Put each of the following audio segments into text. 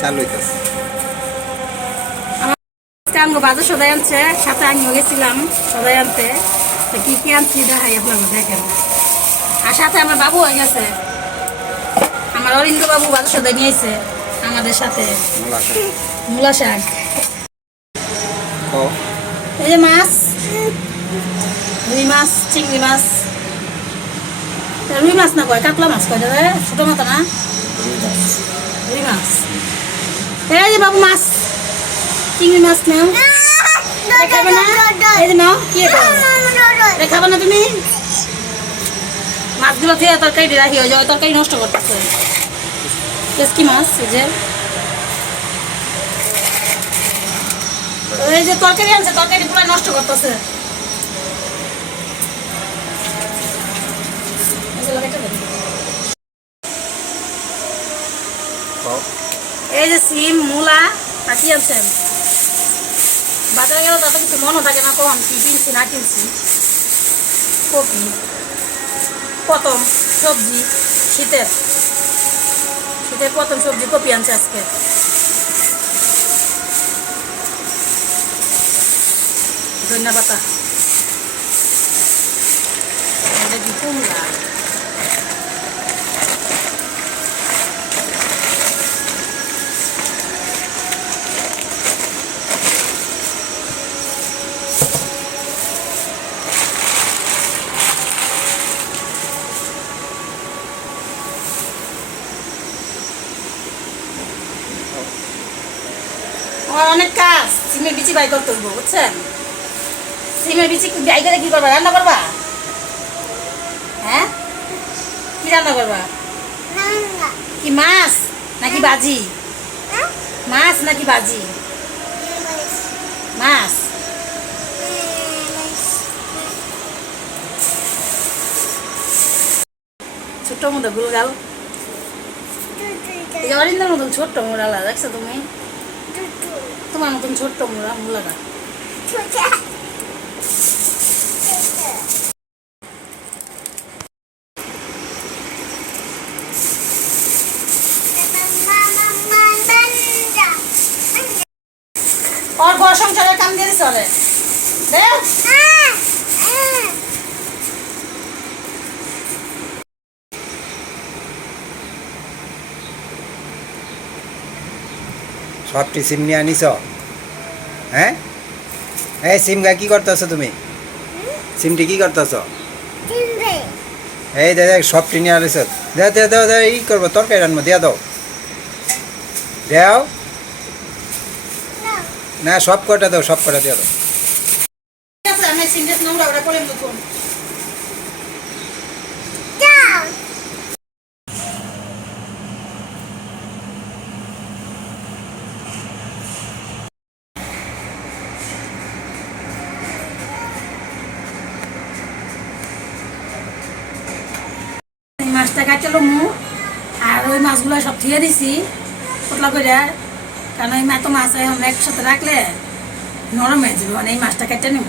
চালু হইতেছে। আমার বাজার সদাই আনছে, সাথে আমিও গেছিলাম সদাই আনতে। তো কি কি আনছি দেখাই আপনারা দেখেন। আর সাথে আমার বাবু হয়ে গেছে, আমার অরিন্দ বাবু বাজার সদাই নিয়েছে আমাদের সাথে। মূলা শাক, এই যে মাছ, রুই মাছ, চিংড়ি মাছ, রুই মাছ না কয় কাতলা মাছ কয় দাদা, ছোটো মতো না রুই মাছ। এই যে বাবু মাছ, চিংড়ি মাছ নাও, খাবে না? এই যে নাও, কি খাবে না তুমি? মাছগুলো থেকে তরকারি রাখি হয়ে যাবে, তরকারি নষ্ট করতেছে। কি মাছ? এই যে তরকারি আনছে, তরকারি পুরো নষ্ট করতেছে। এই যে সিম, মূলা, কি আনছেন? বাজারে গেলে তত কিছু মনে থাকে না কখন কি কিনছি না কিনছি। কপি, প্রথম সবজি, শীতের প্রথম সবজি কপি আনছে আজকে। ধনিয়া পাতা, এটা কি কুমড়া, অনেক কাজ। সিমের বিচি বাই করতে হইব, বুঝছেন? সিমের বিচি বাই করে কি করবা? রান্না করবা? হ্যাঁ, কি রান্না করবা? কি মাছ নাকি বাজি? মাছ নাকি বাজি? মাছ। ছোট্ট মতো গুলগাল, অরিন্দর মতন ছোট্ট মুড়ালা দেখছো তুমি? তোমার মতন ছোট্ট মূলাটা। ওর ঘর সংসারের কাম দিয়ে চলে দেখ। সবটি সিম নিয়ে আনিস? হ্যাঁ, এই সিম গায়ে কি করতেছ তুমি? সিমটি কি করতেছ? এই দাদা সবটি নিয়ে আনিস। দেও দেও দেও দেও, ই করবো তরকারি রান্না, দিয়া দাও দেও না, সব কটা দাও, সব কটা দিয়া দাও। মাছটা কাটলো মু, আর ওই মাছগুলো সব থিয়ে দিছি পতলা করে, কারণ ওই এত মাছ এখন একসাথে রাখলে নরম হয়ে যাবে। মানে এই মাছটা কেটে নেব।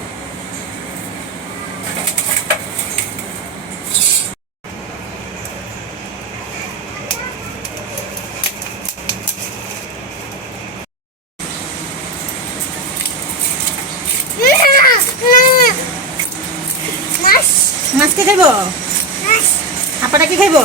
মাছ কে খাইব? আপাটা কি খাইব?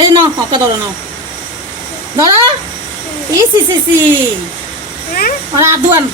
এই নাও, হকা ধরো, নাও ধরো। ইসি সিসি ওরা আদুয়ান।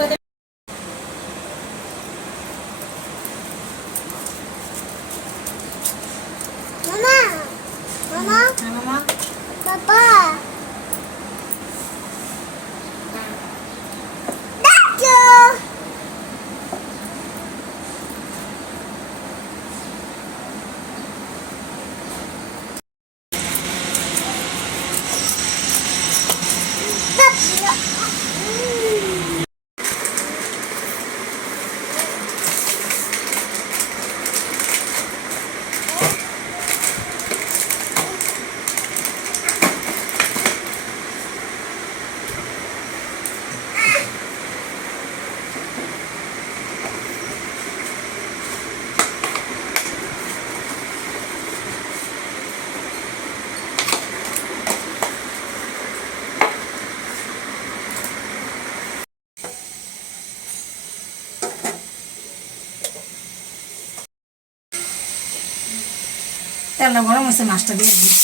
করে Mama, Mama, মামা Papa. Doctor. তেলটা গরম হয়েছে, মাছটা দিয়ে দিই।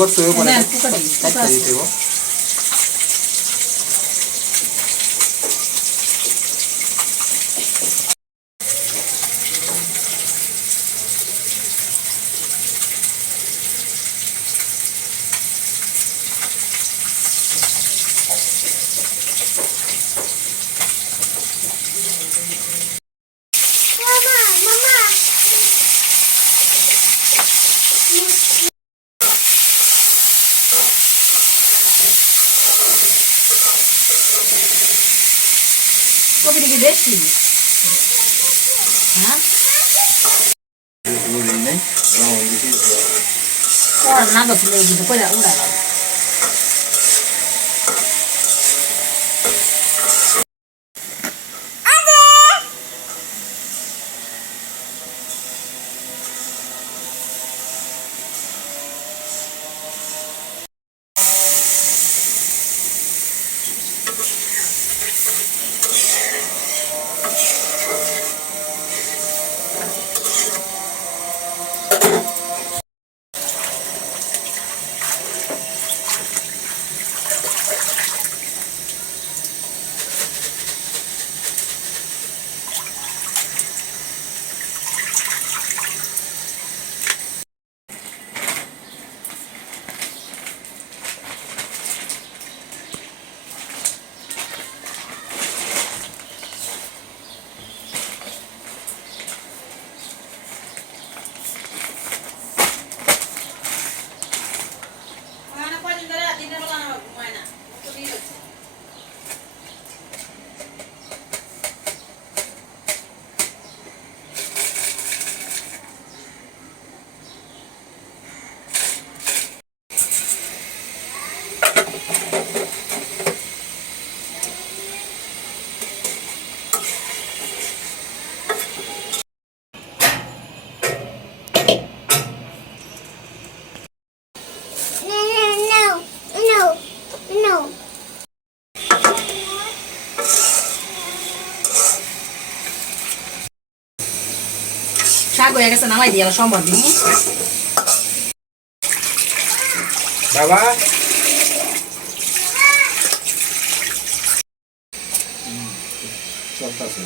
করতে হবে পরে হ্যাঁ, কুকারে দিই, কাটতে কুকারে। দিতে হবে। Mama, Mama. কপিটা কি বেশি? হ্যাঁ, ওর না দছিল কিন্তু কইরা উড়ালাম। No, no, no, no. শাক হয়ে গেছে, নামাই দিয়ে সম্ভব দিন। বাবা চলতেছে।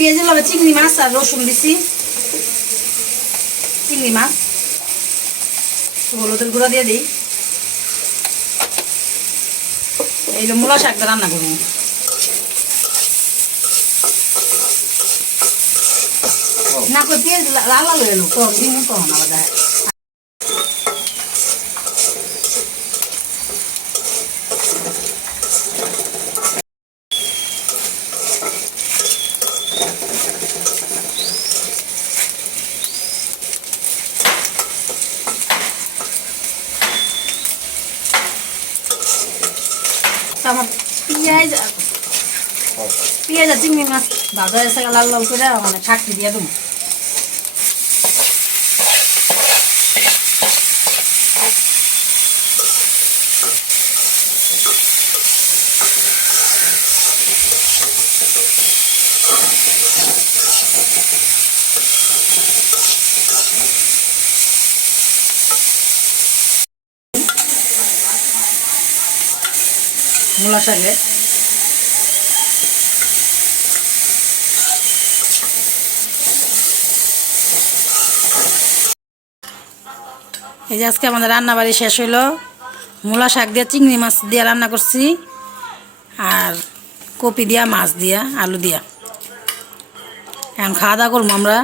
পেঁয়াজের লগে চিংড়ি মাছ আর রসুন দিছি, চিংড়ি মাছ হলুদের গুঁড়া দিয়ে দিই। এই যে মূলা শাকটা রান্না করবো। না করে পেঁয়াজ লাল লাল হয়ে এলো তখন দিন তখন আলাদা আমার পেঁয়াজ পেঁয়াজ আর চিংড়ি মাছ ভাজা এসে লাল লাল করে মানে ছাকটি দিয়ে দেবো মূলা শাকে এই যে আজকে আমাদের রান্না বাড়ি শেষ হইলো মূলা শাক দিয়ে চিংড়ি মাছ দিয়ে রান্না করছি আর কপি দিয়া মাছ দিয়া আলু দিয়া এখন খাওয়া দাওয়া করবো আমরা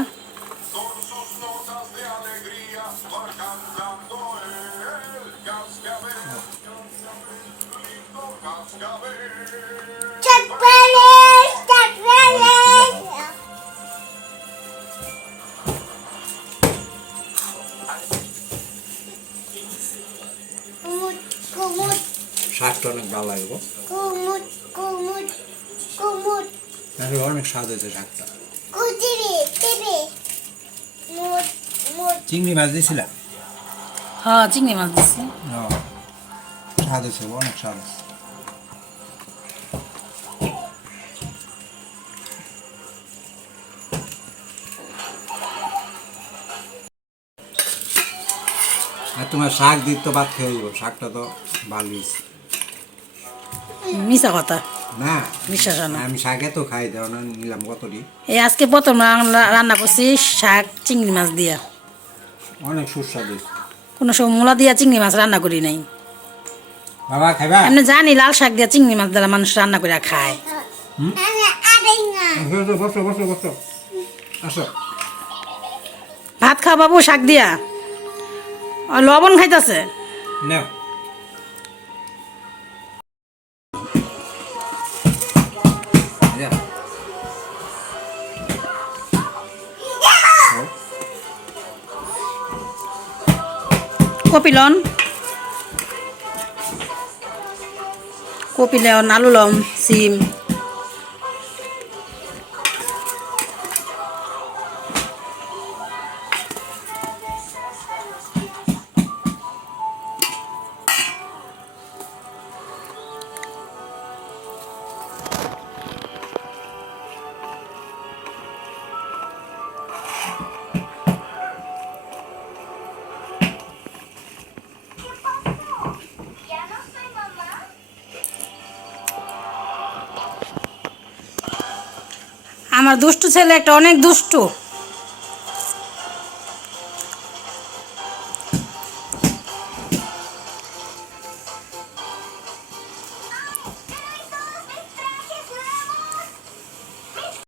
শাকটা অনেক ভালো লাগবে অনেক স্বাদ হয়েছে শাকটা চিংড়ি মাছ দিয়েছিলাম হ্যাঁ চিংড়ি মাছ দিচ্ছি স্বাদ হয়েছে অনেক স্বাদ হয়েছে আর তোমার শাক দিতে তো ভাত খেয়ে যাবো শাকটা তো ভালো হয়েছে মিশা কথা না বিশ্বাস হয় না আমি শাকে তো খাই দেওয়া না নিলাম কতটি এই আজকে প্রথম রান্না করছি শাক চিংড়ি মাছ দিয়া অনেক সুস্বাদু কোনো সময় মূলা দিয়া চিংড়ি মাছ রান্না করি নাই বাবা খাইবা এমনি জানি লাল শাক দিয়া চিংড়ি মাছ দ্বারা মানুষ রান্না করে খায় বসো বসো বসো আসো ভাত খাও বাবু শাক দিয়া লবণ খাইতেছে নাও কপি লন কপি লন আলু লম সিম আমার দুষ্টু ছেলে একটা অনেক দুষ্টু